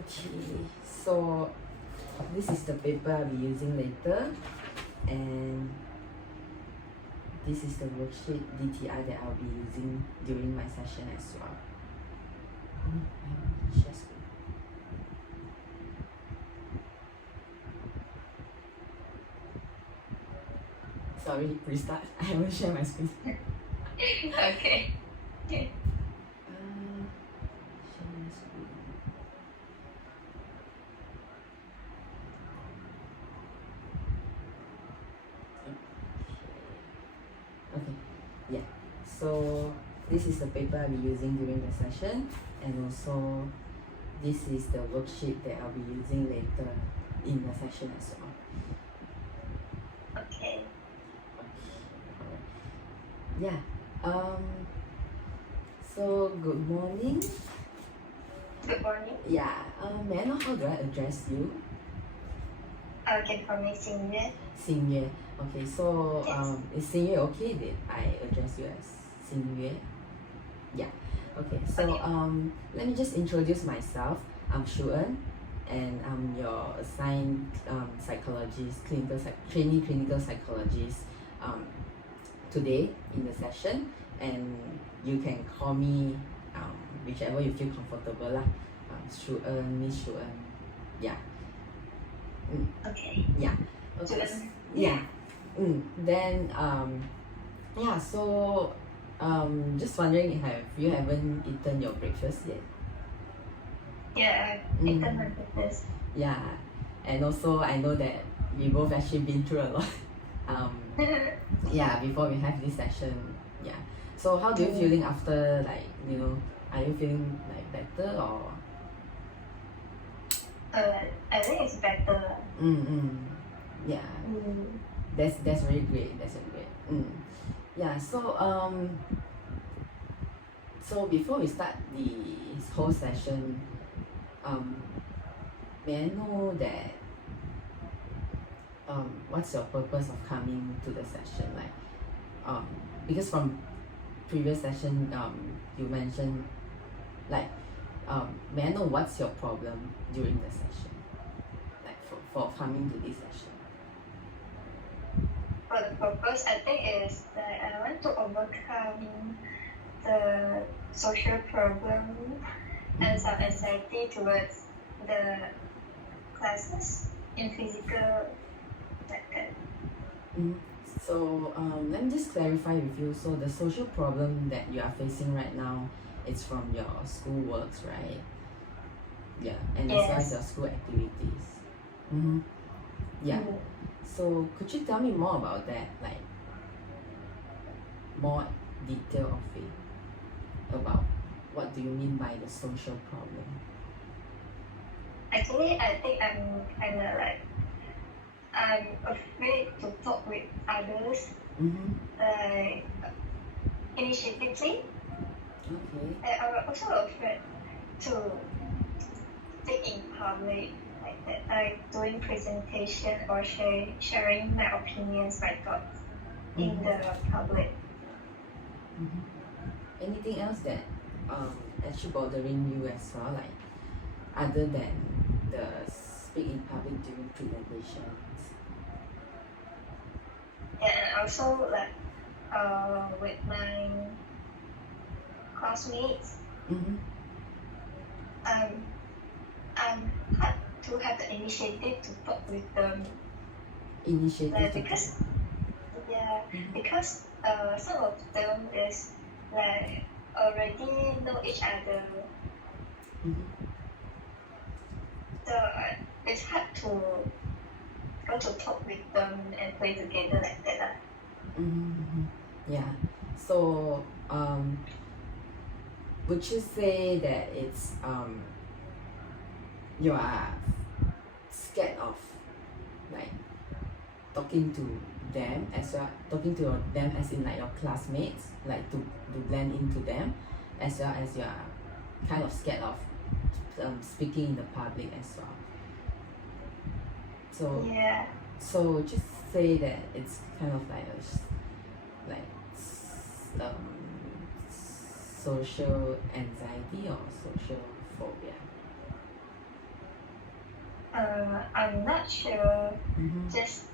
Okay, so this is the paper I'll be using later, and this is the worksheet DTI that I'll be using during my session as well. Share screen. Sorry, restart. I haven't shared my screen. Okay. Share my screen. Okay, yeah. So this is the paper I'll be using during the session, and also this is the worksheet that I'll be using later in the session as well. Okay. Yeah. So good morning. Good morning. Yeah. May I know how do I address you? Okay, for me, Xingyue. Xingyue. Okay. So Yes. is Xingyue okay that I address you as Xingyue? Yeah. Okay. So Okay. let me just introduce myself. I'm Shuan, and I'm your assigned psychologist, trainee clinical psychologist today in the session, and you can call me whichever you feel comfortable lah. Shuan, Miss Shuan. Yeah. Okay. Yeah. Okay. Yeah. Then yeah. So just wondering if you haven't eaten your breakfast yet. Yeah, I've eaten my breakfast. Yeah, and also I know that we both actually been through a lot. Yeah, before we have this session. Yeah. So how do you feeling after, like, are you feeling like better or? I think it's better. Yeah. That's very great. That's very great. Yeah. So before we start this whole session, may I know that what's your purpose of coming to the session? Like, because from previous session, you mentioned, like, may I know what's your problem during the session? Like for coming to this session. For the purpose, I think is that I want to overcome the social problem and some anxiety towards the classes in physical method. So let me just clarify with you. So the social problem that you are facing right now, it's from your school works, right? Yeah, and as well as your school activities. Yeah. So could you tell me more about that, like more detail of it, about what do you mean by the social problem? Actually, I think I'm kind of like I'm afraid to talk with others, like initiatively. Okay. I'm also afraid to speak in public, like that, like doing presentation or sharing my opinions, my thoughts in the public. Anything else that actually bothering you as well, like other than the speak in public during presentations? Yeah, and also like with my classmates, I'm hard to have the initiative to talk with them. Initiative. Because some of them is like already know each other. So it's hard to go to talk with them and play together like that. Yeah. So would you say that it's you are scared of, like, talking to them as well, talking to them as in like your classmates, like to blend into them, as well as you are kind of scared of speaking in the public as well? So just say that it's kind of like social anxiety or social phobia. I'm not sure. Mm-hmm. Just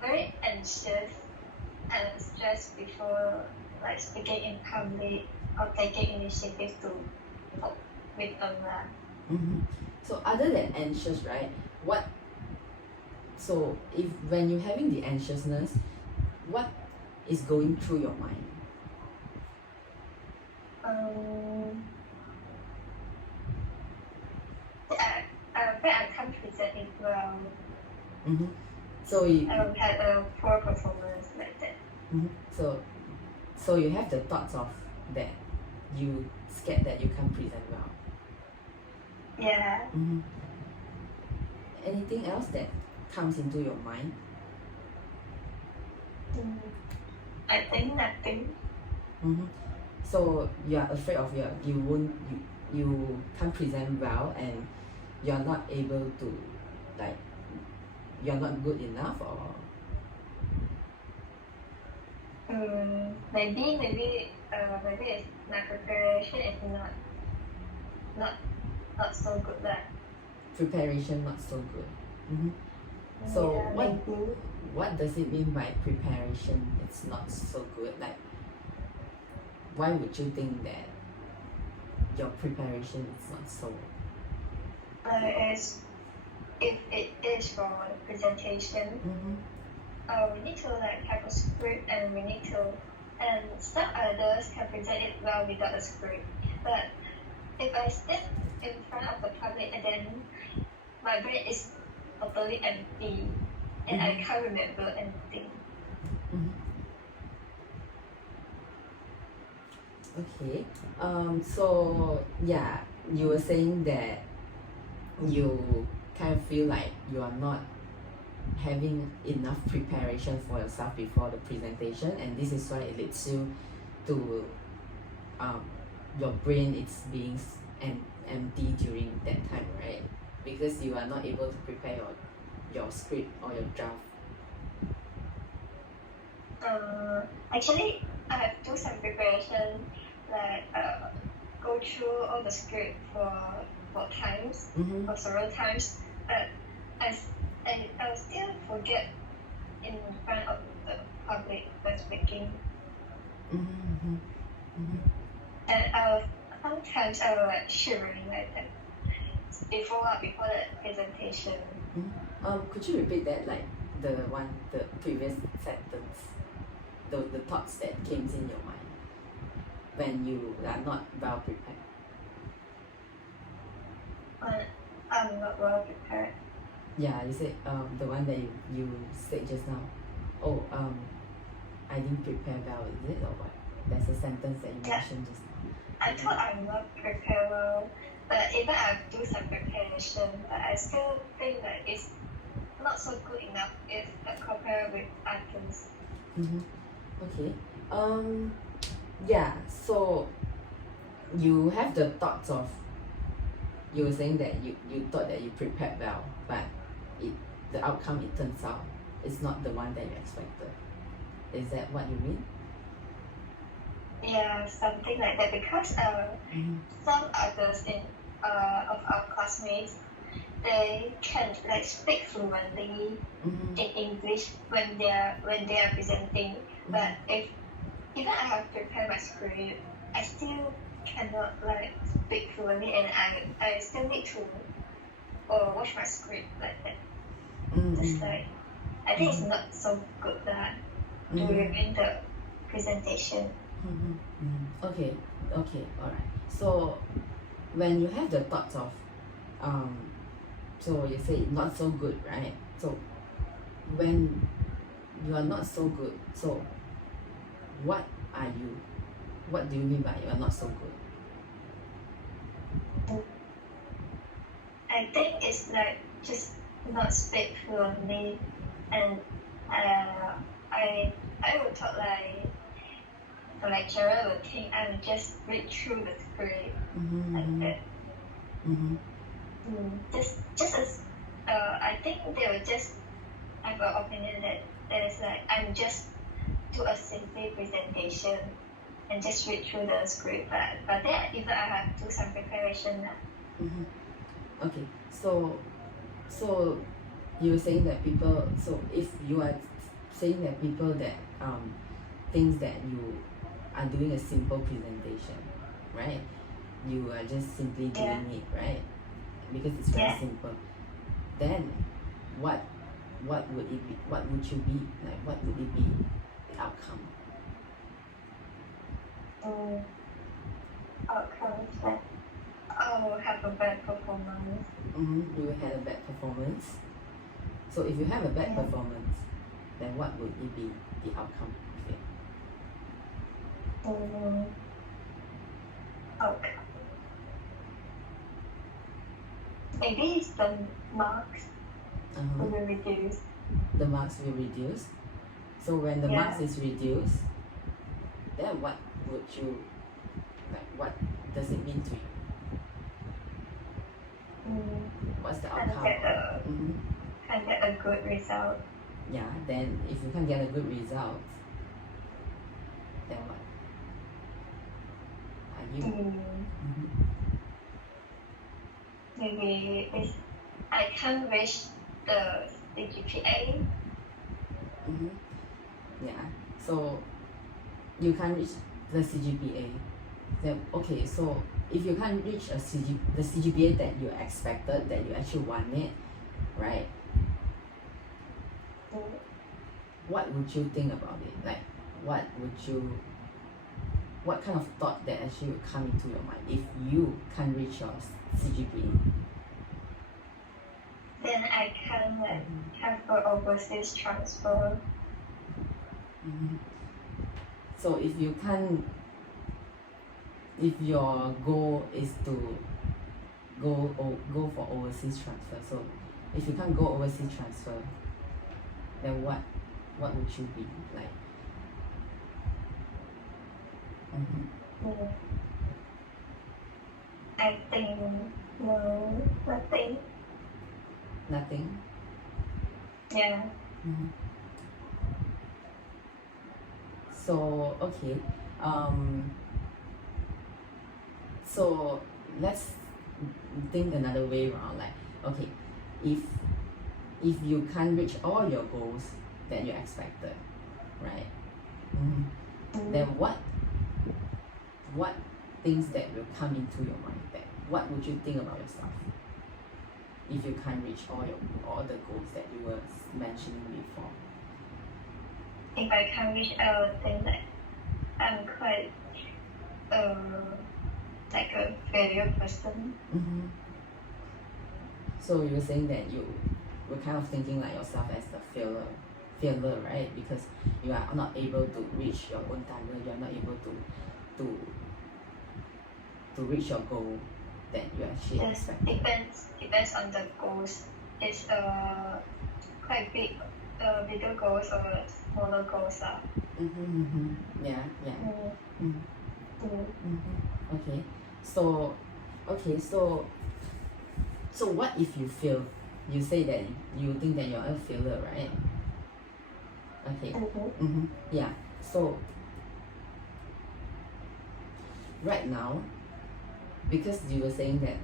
very anxious and stressed before like speaking in public or taking initiative to talk with online. Mm-hmm. So other than anxious, right? So if when you're having the anxiousness, what is going through your mind? I can't present it well. Mm-hmm. So you Had a poor performance like that. mm-hmm. So you have the thoughts of that you scared that you can't present well. Yeah. Mm-hmm. Anything else that comes into your mind? I think nothing. Mm-hmm. So you are afraid of you can't present well and you're not able to, like, you're not good enough, or Maybe it's my preparation is not so good that. preparation not so good. Mm-hmm. So Yeah, maybe. what does it mean by preparation it's not so good? Like, why would you think that your preparation is not so? Is if it is for the presentation, we need to like have a script and and some others can present it well without a script. But if I stand in front of the public and then my brain is totally empty and I can't remember anything. Okay. So yeah, you were saying that you kind of feel like you are not having enough preparation for yourself before the presentation, and this is why it leads you to your brain is being empty during that time, right? Because you are not able to prepare your script or your draft. Actually, I have do some preparation, like go through all the script for times, for several times, but I still forget in front of the public when speaking. And sometimes I will like shivering like that before the presentation. Could you repeat that, like the previous sentence, the thoughts that came in your mind when you are not well prepared? I'm not well prepared. Yeah, you said the one that you said just now. Oh, I didn't prepare well, is it, or what? There's a sentence that you mentioned just now. I thought I'm not prepared well, but even I do some preparation, but I still think that it's not so good enough if compared with others. Okay. Yeah, so you have the thoughts of, you were saying that you thought that you prepared well, but the outcome, it turns out, is not the one that you expected. Is that what you mean? Yeah, something like that, because some others of our classmates, they can like speak fluently in English when they are presenting. But if even I have prepared my script, I still cannot like speak fluently, and I still need to watch my script like that. Just like I think it's not so good that during the presentation. Okay, alright. So when you have the thoughts of so you say not so good, right? So when you are not so good, so what do you mean by you are not so good? I think it's like just not speak fluently, and I would talk like the lecturer would think I would just read through the script like that. Just as I think they will just have an opinion that is like I'm just do a simple presentation and just read through the script, but then even I have do some preparation. Okay, so So you were saying that people, so if you are saying that people that thinks that you are doing a simple presentation, right? You are just simply doing it, right? Because it's very simple. Then what would it be? What would you be? Like what would it be the outcome? Outcomes like I will have a bad performance. You will have a bad performance. So if you have a bad performance, then what would it be the outcome of it? Outcome. Maybe it's the marks will be reduced. The marks will reduce. So when the marks is reduced, then what would you, like what does it mean to you? What's the outcome? Can get a good result. Yeah, then if you can get a good result, then what? Are you? Maybe it's, I can't reach the CGPA. Yeah, so you can't reach the CGPA. Then okay, so if you can't reach the CGPA that you expected, that you actually wanted, right? What would you think about it? Like, what kind of thought that actually would come into your mind if you can't reach your CGPA? Then I can have an overseas transfer. So if you can't, if your goal is to go for overseas transfer, so if you can't go overseas transfer, then what would you be like? I think no, nothing. Nothing? Yeah. So okay, so let's think another way around. Like, okay, if you can't reach all your goals that you expected, right? Then what things that will come into your mind? That what would you think about yourself if you can't reach all the goals that you were mentioning before? If I can't reach, I would think that I'm quite like a failure person. So you were saying that you were kind of thinking like yourself as the failure, right? Because you are not able to reach your own target, you are not able to reach your goal that you actually expect. Depends on the goals. It's quite bigger goals or smaller goals. Yeah. Okay. So what if you fail? You say that you think that you're a failure, right? Okay. Yeah. So right now, because you were saying that,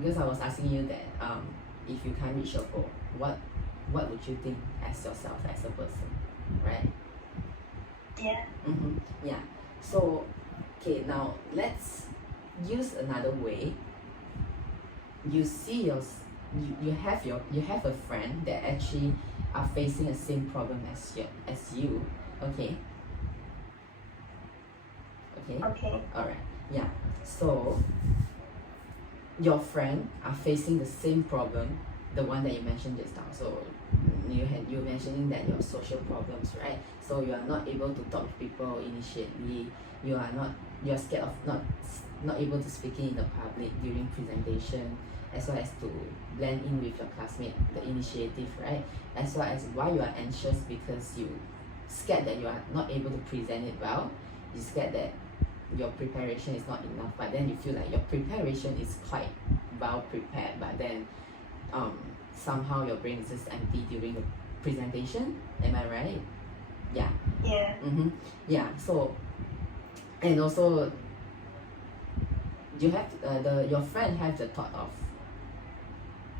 because I was asking you that if you can't reach your goal, what would you think as yourself as a person, right? Yeah. Yeah. So okay, now let's use another way. You see you have a friend that actually are facing the same problem as you. Okay. All right. Yeah. So your friend are facing the same problem, the one that you mentioned just now. So you mentioning that your social problems, right? So you are not able to talk to people initially. You're scared of not able to speak in the public during presentation, as well as to blend in with your classmate, the initiative, right? As well as why you are anxious because you scared that you are not able to present it well. You scared that your preparation is not enough, but then you feel like your preparation is quite well prepared, but then somehow your brain is just empty during the presentation. Am I right? Yeah. Yeah. So, and also you have your friend have the thought of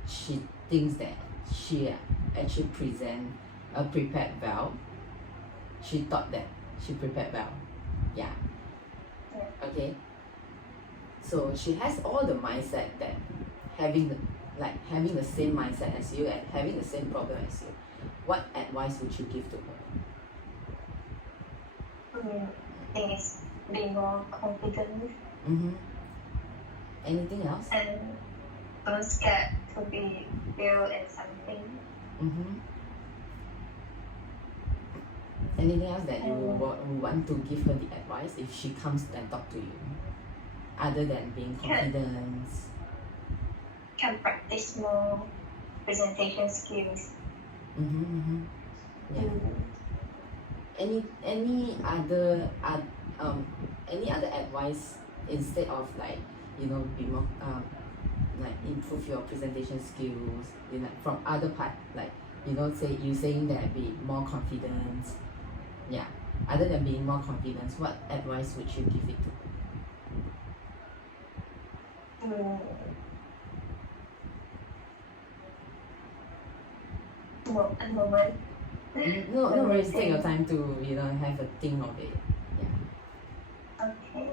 she thinks that she actually prepared well. She thought that she prepared well. Yeah. Okay. So she has all the mindset that having the same mindset as you and having the same problem as you. What advice would you give to her? I think it's be more confident Anything else? and don't scared to be real in something. Anything else that you want to give her the advice if she comes and talk to you, other than being confident? Can practice more presentation skills. Yeah. Any other advice instead of be more improve your presentation skills from other part, saying that be more confident. Yeah. Other than being more confident, what advice would you give it to? No, at the moment. No worries. Take your time to have a think of it. Yeah. Okay.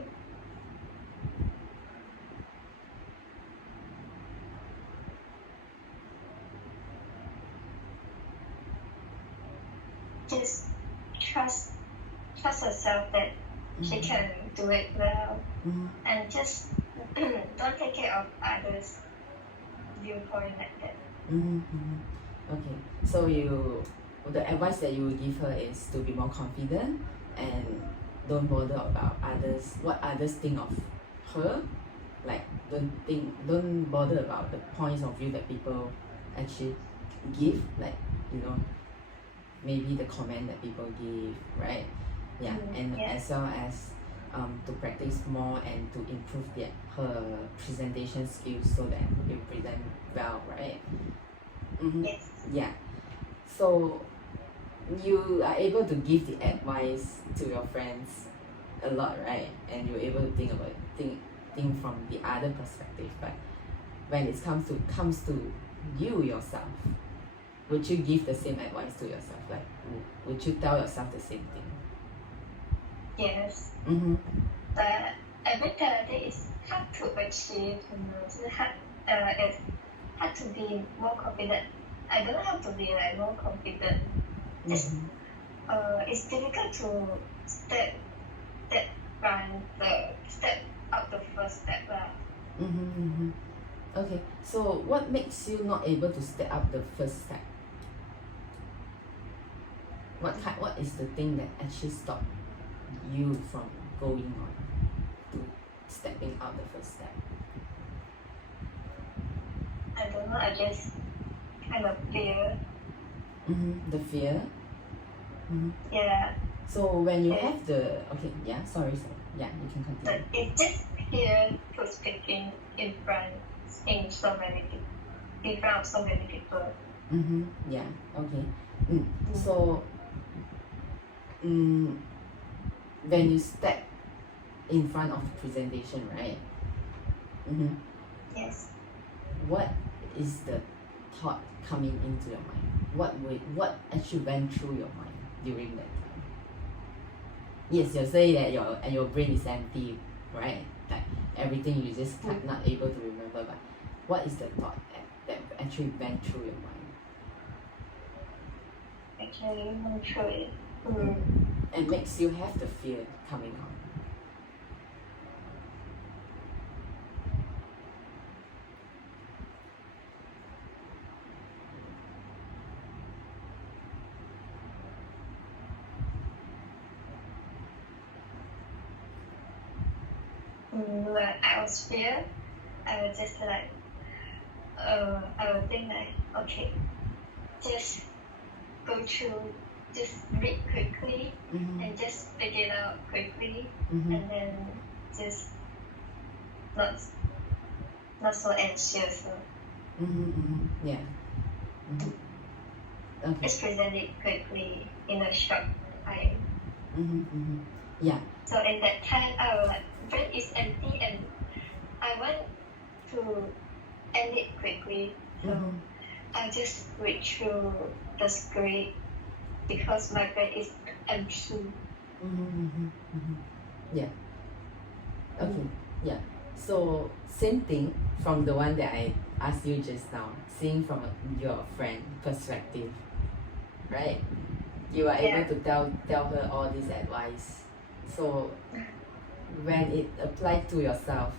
Just trust herself that she can do it well, and just don't take care of others' viewpoint like that. Okay, so the advice that you would give her is to be more confident and don't bother about what others think of her. Like don't bother about the points of view that people actually give, maybe the comment that people give, right? Yeah, as well as to practice more and to improve her presentation skills so that you present well, right? Yes. Yeah. So you are able to give the advice to your friends a lot, right? And you're able to think from the other perspective. But when it comes to you yourself, would you give the same advice to yourself? Like, would you tell yourself the same thing? Yes. But every talent is hard to achieve. It's hard to be more confident. I don't know how to be more confident. Just it's difficult to step out the first step. Okay, so what makes you not able to step up the first step? What is the thing that actually stop you from going on to stepping out the first step? I don't know, I just kind of fear. The fear? Yeah. So when you have the sorry, yeah, you can continue. But it's just fear to speaking in front of so many people. Yeah, okay. So when you step in front of presentation, right? Yes. What is the thought coming into your mind? What actually went through your mind during that time? Yes, you say that your brain is empty, right? Like everything you just not able to remember, but what is the thought that actually went through your mind? Actually went through it. And makes you have the fear coming on. When I was fear, I was just I would think okay, just go through, just read quickly and just figure it out quickly, and then just not so anxious. Yeah. Okay. Just present it quickly in a short time. Yeah. So in that time, I was brain is empty and I want to end it quickly. So I just read through the script because my grade is M2. Yeah. Okay. Yeah. So same thing from the one that I asked you just now, seeing from your friend perspective, right? You are able Yeah. to tell her all this advice. So when it applied to yourself,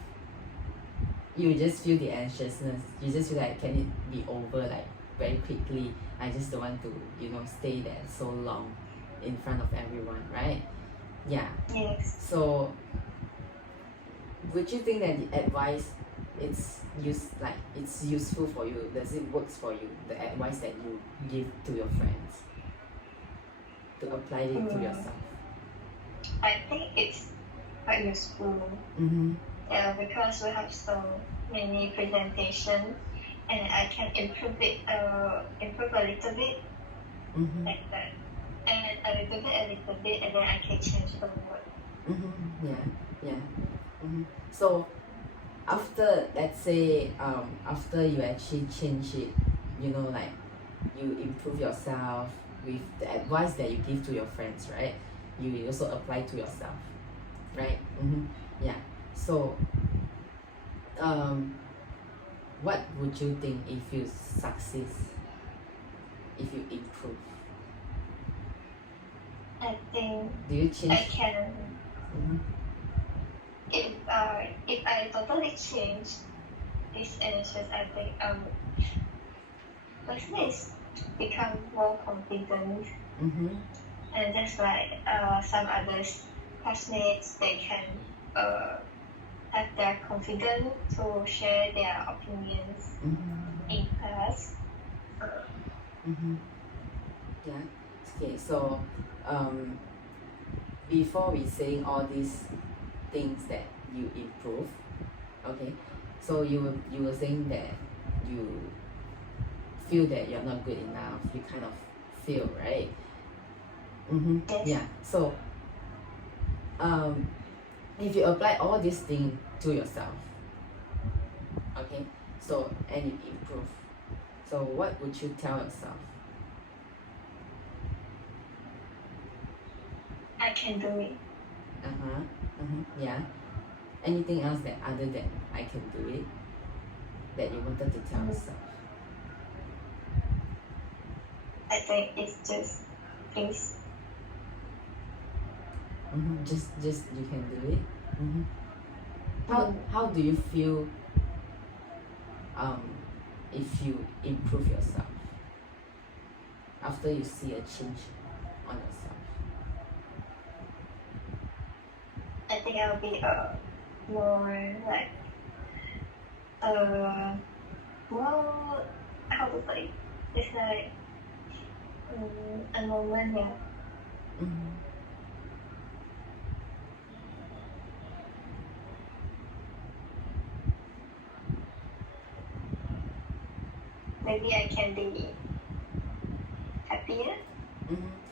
you just feel the anxiousness. You just feel like, can it be over like very quickly? I just don't want to, stay there so long in front of everyone, right? Yeah. Yes. So would you think that the advice it's useful for you? Does it works for you? The advice that you give to your friends to apply it to yourself. I think it's quite useful. Yeah, because we have so many presentations, and I can improve a little bit, like that, and a little bit, and then I can change the word. Yeah. So after, let's say, after you actually change it, like you improve yourself with the advice that you give to your friends, right? You also apply to yourself, right? Yeah. So what would you think if you succeed, if you improve? I think Do you change? I can. If I totally change this anxious, I think firstly is become more confident, and just like some others classmates, they can have their confidence to share their opinions in class. Yeah. Okay. So before we saying all these things that you improve, okay, so you were saying that you feel that you're not good enough, you kind of feel, right? Yes. Yeah. So if you apply all these things to yourself, okay, so and you improve, so what would you tell yourself? I can do it. Yeah. Anything else that other than I can do it that you wanted to tell yourself? I think it's just peace. Just you can do it. How do you feel if you improve yourself after you see a change on yourself? I think I'll be more like more, how to say, it's like a moment, yeah. Maybe I can be happier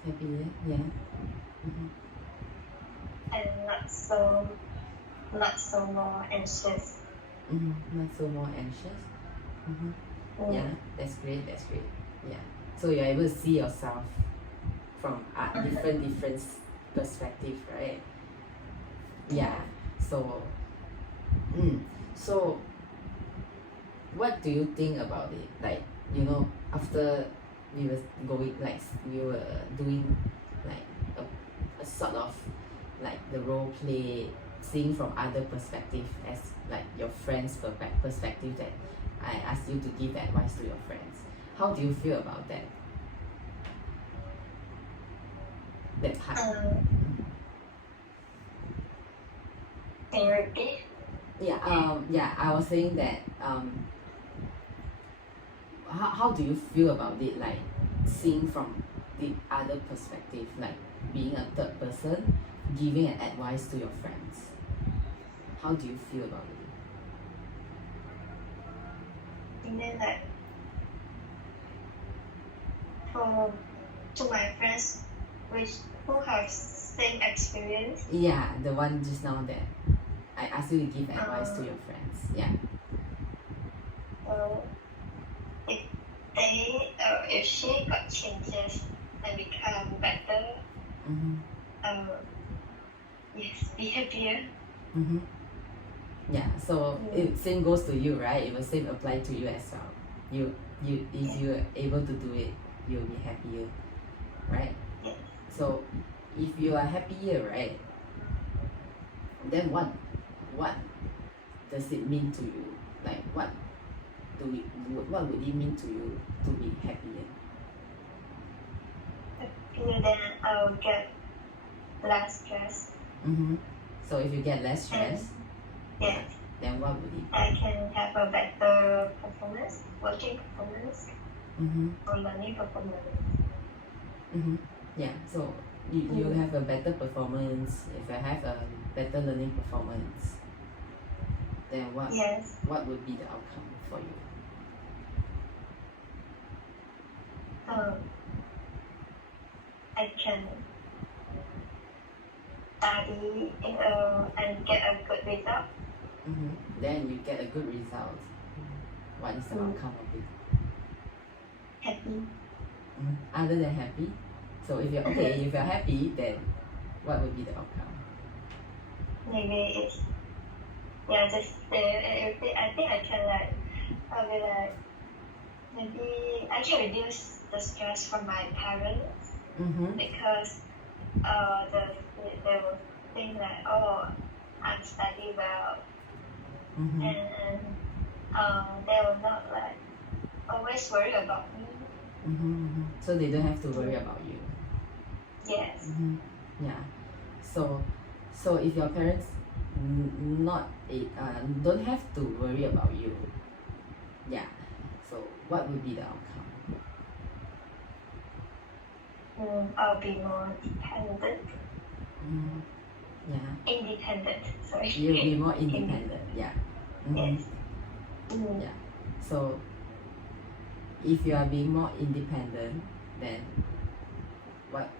Happier, yeah. and not so more anxious. Not so more anxious. Yeah, that's great. Yeah. So you're able to see yourself from different perspective, right? Yeah. So so what do you think about it? Like, after we were going, like we were doing like a sort of like the role play, seeing from other perspective, as like your friends' perspective, that I asked you to give advice to your friends. How do you feel about that? That part. Can you repeat? Yeah, I was saying that how do you feel about it, like seeing from the other perspective, like being a third person giving an advice to your friends? How do you feel about it? And then like to my friends who have same experience. Yeah, the one just now that I asked you to give advice to your friends. Yeah. If they if she got changes and become better, yes, be happier. Yeah, so it same goes to you, right? It will same apply to you as well. If you're able to do it, you'll be happier, right? Yes. So if you are happier, right, then what does it mean to you? Like what would it mean to you to be happier? Happier, then I'll get less stress. So if you get less stress, Yes, then what would it? I can have a better performance, working performance, or learning performance. Yeah, so you have a better performance. If you have a better learning performance, then what would be the outcome for you? I can study and get a good result. Then you get a good result. What is the outcome of it? Happy. Other than happy, so if you're if you're happy, then what would be the outcome? Maybe it's just I think I can I'll be maybe I can reduce the stress from my parents because they will think that I'm studying well and they will not always worry about me. So they don't have to worry about you. Yes. Yeah. So if your parents don't have to worry about you, yeah. So what would be the outcome? I'll be more dependent. Independent. Sorry. You'll be more independent. Yeah. Yes. Yeah. So if you are being more independent, then what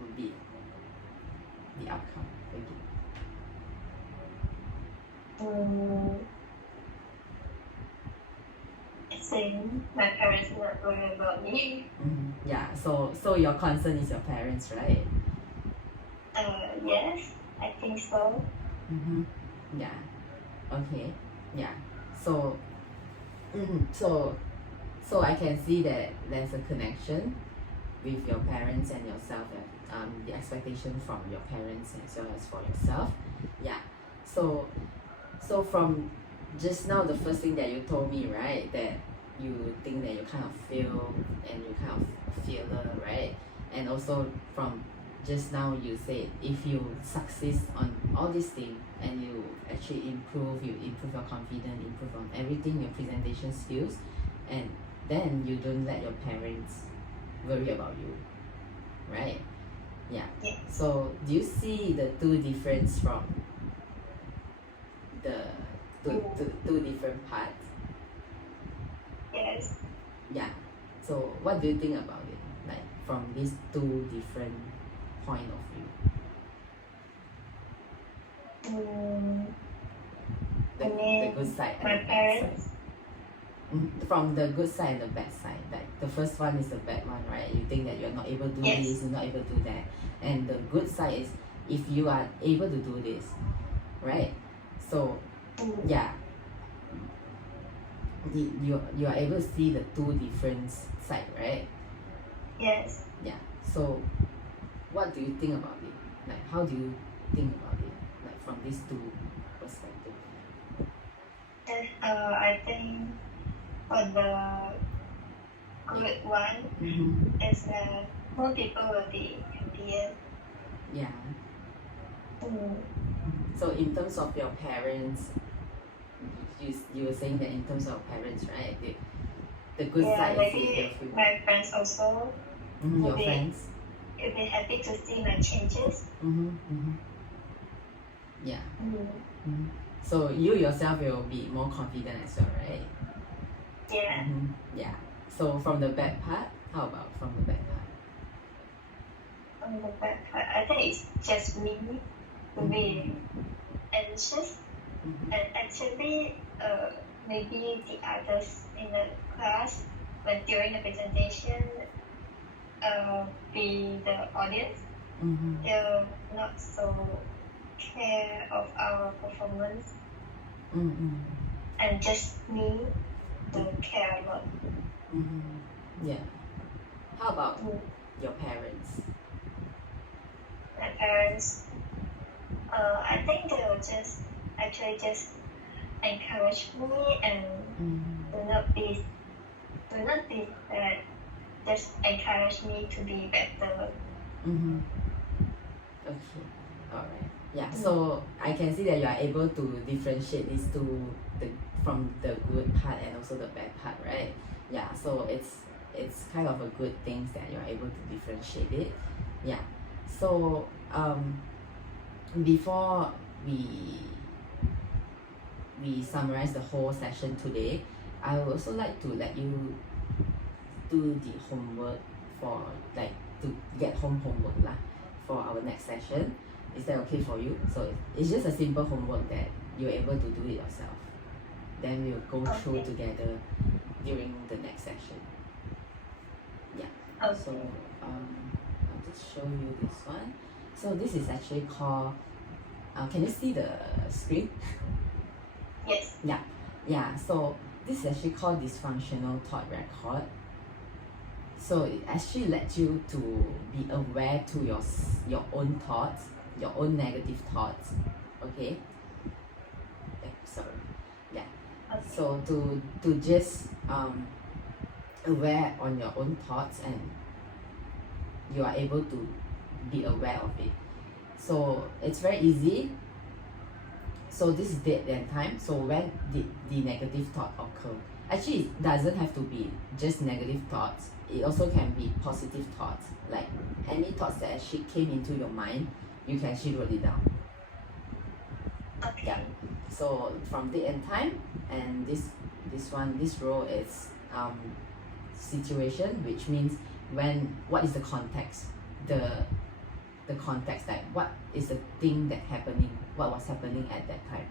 would be the outcome for you? I think my parents are not worried about me. Yeah. So your concern is your parents, right? Yes, I think so. Yeah. Okay. Yeah. So I can see that there's a connection with your parents and yourself, and the expectation from your parents as well as for yourself. Yeah. So from just now, the first thing that you told me, right, that you think that you kind of fail and you kind of a failure, right? And also from just now you said if you succeed on all these things and you actually improve your confidence, improve on everything, your presentation skills, and then you don't let your parents worry about you, right? Yeah. So do you see the two difference from the two different parts? Yes. Yeah. So what do you think about it? Like from these two different point of view. The good side and my the bad parents. side. From the good side and the bad side. Like the first one is the bad one, right? You think that you're not able to do this, you're not able to do that. And the good side is if you are able to do this, right? So yeah, you are able to see the two different sides, right? Yes. Yeah. So what do you think about it? Like how do you think about it? Like from these two perspectives. I think for the good one is that more people will be happier. Yeah. So in terms of your parents, you were saying that in terms of parents, right? The good side is maybe my friends also. Your friends. You'll be happy to see my changes. Yeah. So you yourself will be more confident as well, right? Yeah. Yeah. So from the bad part, how about from the bad part? From the bad part, I think it's just me to be anxious, and actually, maybe the others in the class when during the presentation, be the audience, they'll not so care of our performance, and just me don't care a lot. Yeah. How about your parents? My parents, I think they will just encourage me and do not be that, just encourage me to be better. Okay, alright. Yeah, so I can see that you are able to differentiate these two, from the good part and also the bad part, right? Yeah, so it's kind of a good thing that you're able to differentiate it. Yeah. So before we summarize the whole session today, I would also like to let you do the homework for to get homework lah for our next session. Is that okay for you? So it's just a simple homework that you're able to do it yourself. Then we'll go through together during the next session. Yeah. So I'll just show you this one. So this is actually called, can you see the screen? Yes. Yeah, so this is actually called dysfunctional thought record. So it actually lets you to be aware to your own thoughts, your own negative thoughts. Okay. Sorry. Yeah. Okay. So to just aware on your own thoughts, and you are able to be aware of it. So it's very easy. So this is date and time. So when did the negative thought occur? Actually, it doesn't have to be just negative thoughts. It also can be positive thoughts. Like any thoughts that actually came into your mind, you can actually write it down. Okay. Yeah. So from date and time, and this row is situation, which means what is the context, the context, like what is the thing that what was happening at that time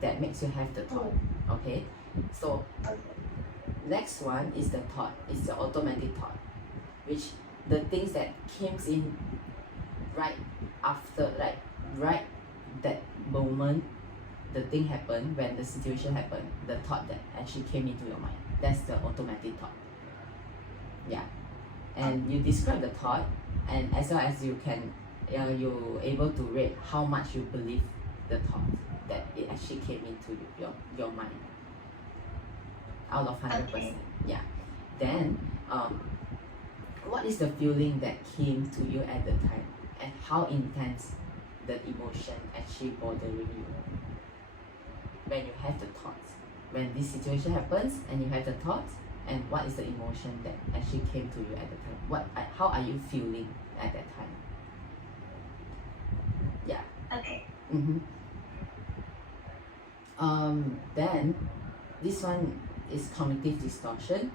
that makes you have the thought. Okay, so next one is the thought. It's the automatic thought, which the things that came in right after, like right that moment the thing happened, when the situation happened, the thought that actually came into your mind, that's the automatic thought. Yeah. And you describe the thought, and as well as you can you're able to rate how much you believe the thought that it actually came into your mind out of 100%. Okay. Yeah. Then what is the feeling that came to you at the time, and how intense the emotion actually bothering you when you have the thoughts, when this situation happens and you have the thoughts, and what is the emotion that actually came to you at the time? How are you feeling at that time? Yeah. Okay. Then this one is cognitive distortion.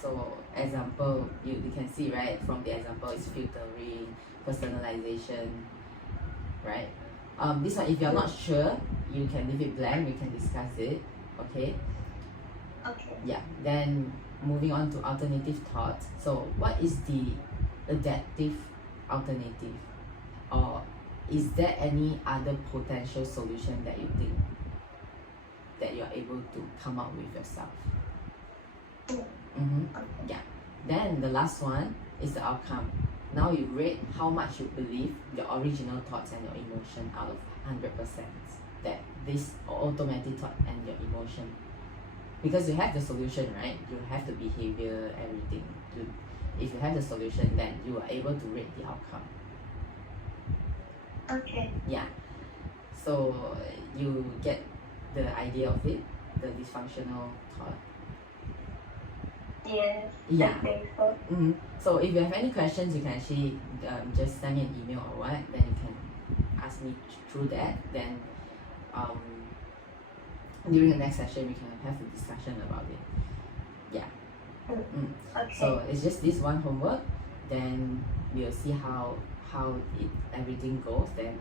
So example, you can see, right, from the example is filtering, personalization, right? This one, if you're not sure, you can leave it blank, we can discuss it. Okay. Okay. Yeah. Then moving on to alternative thoughts. So what is the adaptive alternative, or is there any other potential solution that you think that you're able to come up with yourself? Yeah. Then the last one is the outcome. Now you rate how much you believe your original thoughts and your emotion out of 100%. That this automatic thought and your emotion, because you have the solution, right? You have the behavior, everything. If you have the solution, then you are able to rate the outcome. Okay. Yeah. So you get the idea of it, the dysfunctional thought. Yes. Yeah. I think so. So if you have any questions, you can actually just send me an email or what. Then you can ask me through that. Then during the next session, we can have a discussion about it. Yeah. Okay. So it's just this one homework. Then we'll see how everything goes. Then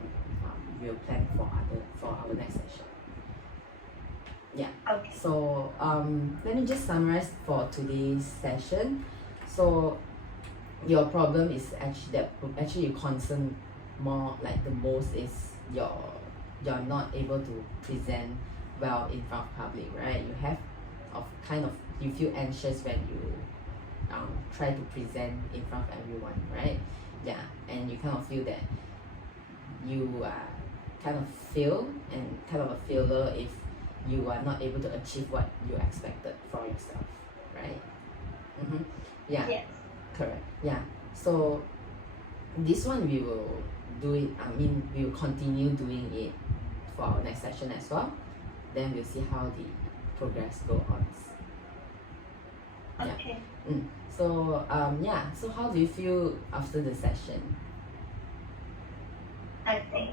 we'll plan for our next session. Yeah. Okay. So let me just summarize for today's session. So your problem is actually your concern more like the most is you're not able to present well in front of public, right? You have you feel anxious when you try to present in front of everyone, right? Yeah, and you kind of feel that you are kind of fail and kind of a failure if you are not able to achieve what you expected for yourself, right? Mm-hmm. Yeah, Yes. correct. Yeah. So this one we will do it. We will continue doing it for our next session as well. Then we'll see how the progress go on. Yeah. Okay. So yeah. So how do you feel after the session? I think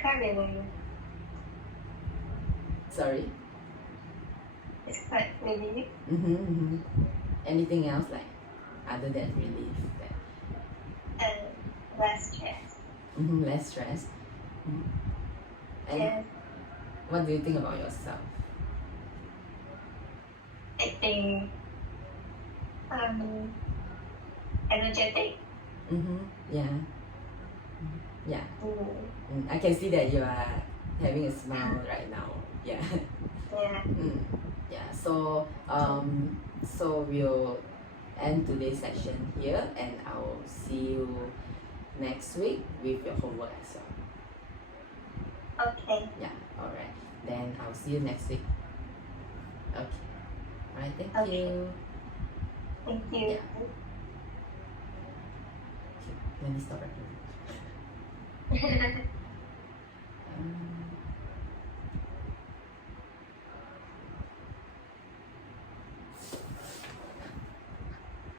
quite relieved. Sorry. It's quite relieved. Anything else like other than relief? And less stress. Less stress. And Yes. what do you think about yourself? I think energetic. Yeah. Yeah. Mm. I can see that you are having a smile right now. Yeah. Yeah. Yeah. So so we'll end today's session here, and I'll see you next week with your homework as well. Okay. Yeah. All right. Then I'll see you next week. Okay. All right. Thank Okay. you. Thank you. Yeah. Okay. Let me stop recording.